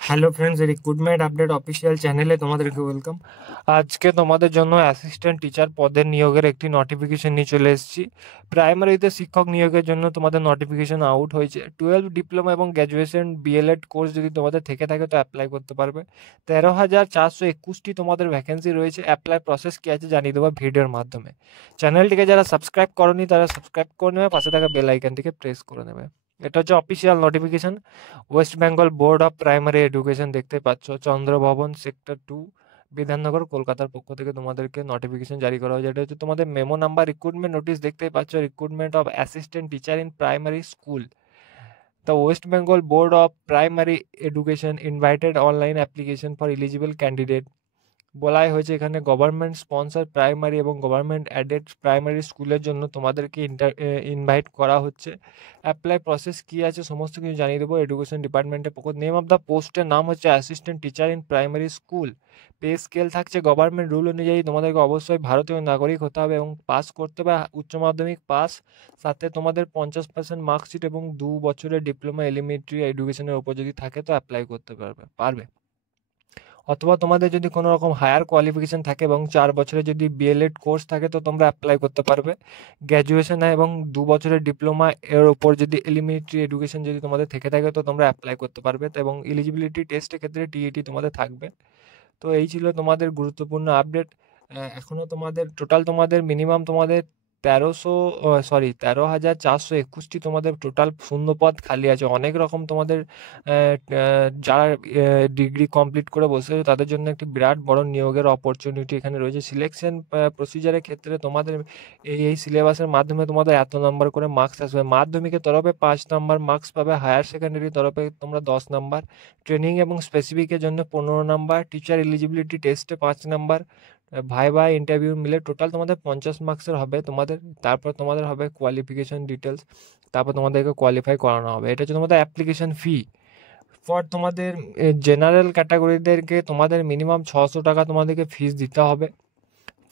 Hello friends, recruitment update official চ্যানেলে তোমাদেরকে welcome. আজকে তোমাদের জন্য অ্যাসিস্ট্যান্ট টিচার পদের নিয়োগের একটি নোটিফিকেশন নিয়ে চলে এসেছি। প্রাইমারিতে শিক্ষক নিয়োগের জন্য তোমাদের নোটিফিকেশন আউট হয়েছে। 12 ডিপ্লোমা এবং গ্র্যাজুয়েশন বিএলএড কোর্স যদি তোমাদের থেকে থাকে তো অ্যাপ্লাই করতে পারবে। 13,421টি তোমাদের ভ্যাকেন্সি রয়েছে। অ্যাপ্লাই প্রসেস কী আছে জানিয়ে দেবো ভিডিওর মাধ্যমে। চ্যানেলটিকে যারা সাবস্ক্রাইব করনি তারা সাবস্ক্রাইব করে নেবে, পাশে থাকা বেল আইকনটিকে প্রেস করে নেবে। এটা হচ্ছে official notification. West Bengal board of primary education দেখতে পাচ্ছ, চন্দ্রভবন সেক্টর 2, বিধাননগর, কলকাতার পক্ষ থেকে তোমাদেরকে নোটিফিকেশন জারি করা হয়েছে। এটা হচ্ছে তোমাদের মেমো নাম্বার রিক্রুটমেন্ট নোটিশ দেখতেই পাচ্ছ, recruitment of assistant teacher in primary school. The West Bengal Board of Primary Education invited online application for eligible candidate। বলাই হয়েছে এখানে গভর্নমেন্ট স্পন্সর প্রাইমারি এবং গভর্নমেন্ট অ্যাডেড প্রাইমারি স্কুলের জন্য তোমাদেরকে ইনভাইট করা হচ্ছে। অ্যাপ্লাই প্রসেস কী আছে সমস্ত কিছু জানিয়ে দেবো এডুকেশন ডিপার্টমেন্টের পক্ষ। নেম অফ দ্য পোস্টের নাম হচ্ছে assistant teacher in primary school. Pay scale থাকছে গভর্নমেন্ট রুল অনুযায়ী তোমাদেরকে অবশ্যই ভারতীয় নাগরিক হতে হবে এবং পাস করতে হবে উচ্চ মাধ্যমিক পাস, সাথে তোমাদের 50% মার্কশিট এবং 2 বছরের ডিপ্লোমা এলিমেন্টারি এডুকেশনের উপর যদি থাকে তো অ্যাপ্লাই করতে পারবে। অথবা তোমাদের যদি কোনো রকম হায়ার কোয়ালিফিকেশন থাকে এবং 4 বছরের যদি বিএলএড কোর্স থাকে তো তোমরা অ্যাপ্লাই করতে পারবে। গ্র্যাজুয়েশন এবং 2 বছরের ডিপ্লোমা এর ওপর যদি এলিমেন্টারি এডুকেশন যদি তোমাদের থেকে থাকে তো তোমরা অ্যাপ্লাই করতে পারবে। তো এবং এলিজিবিলিটি টেস্টের ক্ষেত্রে টিইটি তোমাদের থাকবে। তো এই ছিল তোমাদের গুরুত্বপূর্ণ আপডেট। এখনও তোমাদের টোটাল তোমাদের মিনিমাম তোমাদের 13,421টি তোমাদের টোটাল শূন্যপদ খালি আছে। অনেক রকম তোমাদের যারা ডিগ্রি কমপ্লিট করে বসে আছে তাদের জন্য একটি বিরাট বড় নিয়োগের অপরচুনিটি এখানে রয়েছে। সিলেকশন প্রসিজারের ক্ষেত্রে তোমাদের এই সিলেবাসের মাধ্যমে তোমাদের এত নাম্বার করে মার্কস আসবে। মাধ্যমিকের তরফে 5 নাম্বার মার্কস পাবে, হায়ার সেকেন্ডারির তরফে তোমরা 10 নাম্বার, ট্রেনিং এবং স্পেসিফিকের জন্য 15 নাম্বার, টিচার এলিজিবিলিটি টেস্টে 5 নাম্বার, ভাইভা ইন্টারভিউ মিলে টোটাল তোমাদের 50 মার্কসের হবে তোমাদের। তারপর তোমাদের হবে কোয়ালিফিকেশন ডিটেলস, তারপর তোমাদেরকে কোয়ালিফাই করানো হবে। এটা হচ্ছে তোমাদের অ্যাপ্লিকেশন ফি। ফর তোমাদের জেনারেল ক্যাটাগরিদেরকে তোমাদের মিনিমাম 600 টাকা তোমাদেরকে ফিস দিতে হবে।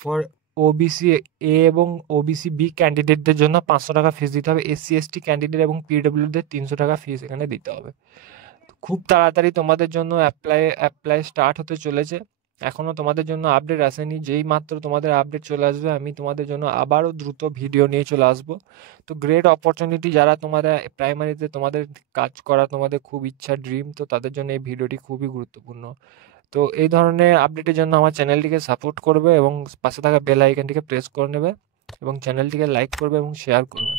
ফর ওবিসি এ এবং ওবিসি বি ক্যান্ডিডেটদের জন্য 500 টাকা ফিস দিতে হবে। এসসি এসটি ক্যান্ডিডেট এবং পিডব্লিউদের 300 টাকা ফিস এখানে দিতে হবে। খুব তাড়াতাড়ি তোমাদের জন্য অ্যাপ্লাই স্টার্ট হতে চলেছে। এখনও তোমাদের জন্য আপডেট আসেনি। যেই মাত্র তোমাদের আপডেট চলে আসবে আমি তোমাদের জন্য আবারও দ্রুত ভিডিও নিয়ে চলে আসবো। তো গ্রেট অপরচুনিটি, যারা তোমাদের প্রাইমারিতে তোমাদের কাজ করা তোমাদের খুব ইচ্ছা ড্রিম, তো তাদের জন্য এই ভিডিওটি খুবই গুরুত্বপূর্ণ। তো এই ধরনের আপডেটের জন্য আমার চ্যানেলটিকে সাপোর্ট করবে এবং পাশে থাকা বেল আইকনটিকে প্রেস করে নেবে এবং চ্যানেলটিকে লাইক করবে এবং শেয়ার করবে।